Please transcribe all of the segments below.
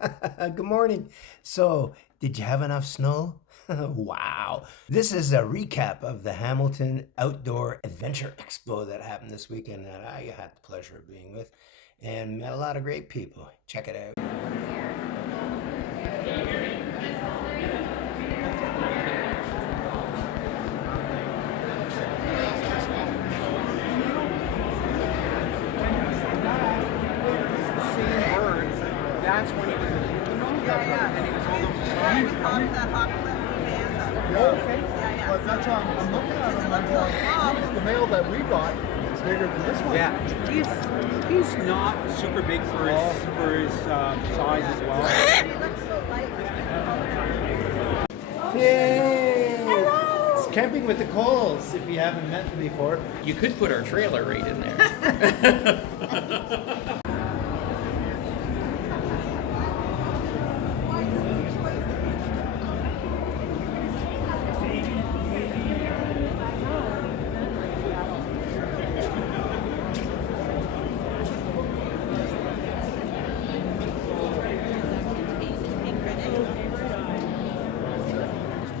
Good morning. So, did you have enough snow? Wow. This is a recap of the Hamilton Outdoor Adventure Expo that happened this weekend that I had the pleasure of being with and met a lot of great people. Check it out. That's when he was and he was all over okay. But that's I'm looking at him and I'm going, the male that we got is bigger than this one. Yeah, he's not super big for his size as well. Yay! Hello! It's Camping with the Coles, if you haven't met them before. You could put our trailer right in there.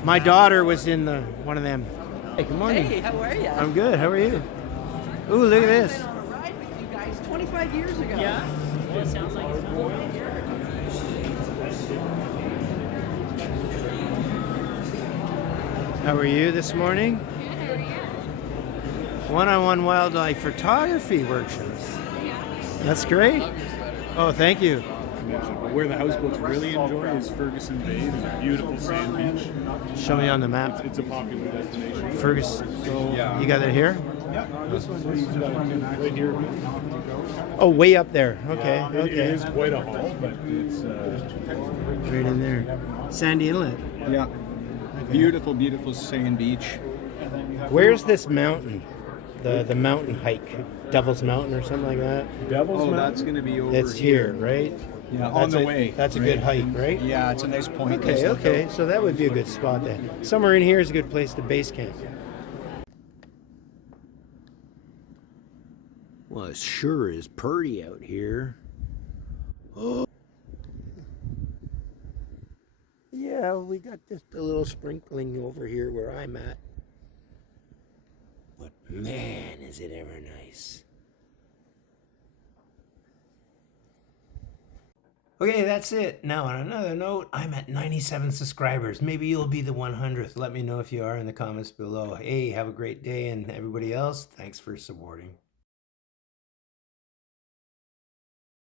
My daughter was in one of them. Hey, good morning. Hey, how are you? I'm good. How are you? Ooh, look at this. I've been on a ride with you guys 25 years ago. Yeah? Well, it sounds like it's How are you this morning? Good, how are you? One-on-one wildlife photography workshops. Yeah. That's great. Oh, thank you. But where the houseboats really enjoy is Ferguson Bay. There's a beautiful sand beach. Show me on the map. It's a popular destination. Ferguson. Yeah. You got it here? Yeah. This one's right here. Oh, way up there. Okay. It Okay. is quite a haul, but it's Right in there. Sandy Inlet. Yeah. Beautiful, beautiful sand beach. Where's this mountain? The mountain hike, Devil's Mountain or something like that. Devil's Mountain. That's going to be over It's here, right? Yeah, on That's the a- way. That's a right? good hike, right? Yeah, it's a nice point. Okay, okay. So that would be a good spot then. Somewhere in here is a good place to base camp. Well, it sure is pretty out here. Oh. Yeah, we got just a little sprinkling over here where I'm at. But man, is it ever nice. Okay, that's it. Now, on another note, I'm at 97 subscribers. Maybe you'll be the 100th. Let me know if you are in the comments below. Hey, have a great day, and everybody else, thanks for supporting.